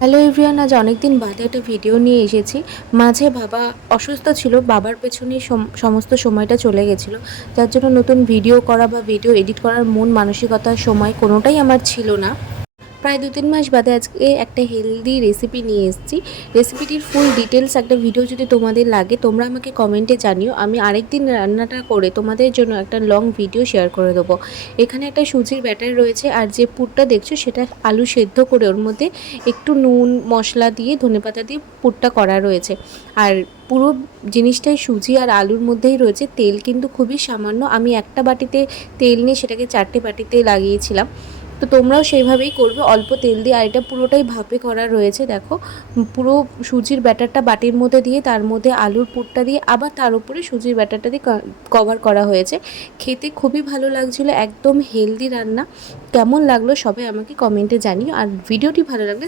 Hello everyone, আজ অনেক দিন বাদে একটা ভিডিও নিয়ে এসেছি। মাঝে বাবা অসুস্থ ছিল, বাবার পেছনেই সমস্ত সময়টা চলে গেছিলো, যার জন্য নতুন ভিডিও করা বা ভিডিও এডিট করার মন মানসিকতা সময় কোনোটাই আমার ছিল না। প্রায় ২-৩ মাস বাদে আজকে একটা হেলদি রেসিপি নিয়ে এসেছি। রেসিপিটির ফুল ডিটেলস একটা ভিডিও যদি তোমাদের লাগে তোমরা আমাকে কমেন্টে জানিও, আমি আরেকদিন রান্নাটা করে তোমাদের জন্য একটা লং ভিডিও শেয়ার করে দেবো। এখানে একটা সুজির ব্যাটার রয়েছে, আর যে পুরটা দেখছো সেটা আলু সেদ্ধ করে ওর মধ্যে একটু নুন মশলা দিয়ে ধনেপাতা দিয়ে পুরটা করা রয়েছে। আর পুরো জিনিসটাই সুজি আর আলুর মধ্যেই রয়েছে। তেল কিন্তু খুবই সামান্য, আমি একটা বাটিতে তেল নিয়ে সেটাকে 4টে বাটিতে লাগিয়েছিলাম। তো তোমরাও সেইভাবেই করবে, অল্প তেল দিয়ে। আর এটা পুরোটাই ভাপে করা রয়েছে। দেখো, পুরো সুজির ব্যাটারটা বাটির মধ্যে দিয়ে তার মধ্যে আলুর পুরটা দিয়ে আবার তার উপরে সুজির ব্যাটারটা দিয়ে কভার করা হয়েছে। খেতে খুবই ভালো লাগছিলো, একদম হেলদি রান্না। কেমন লাগলো সবাই আমাকে কমেন্টে জানিও, আর ভিডিওটি ভালো লাগলে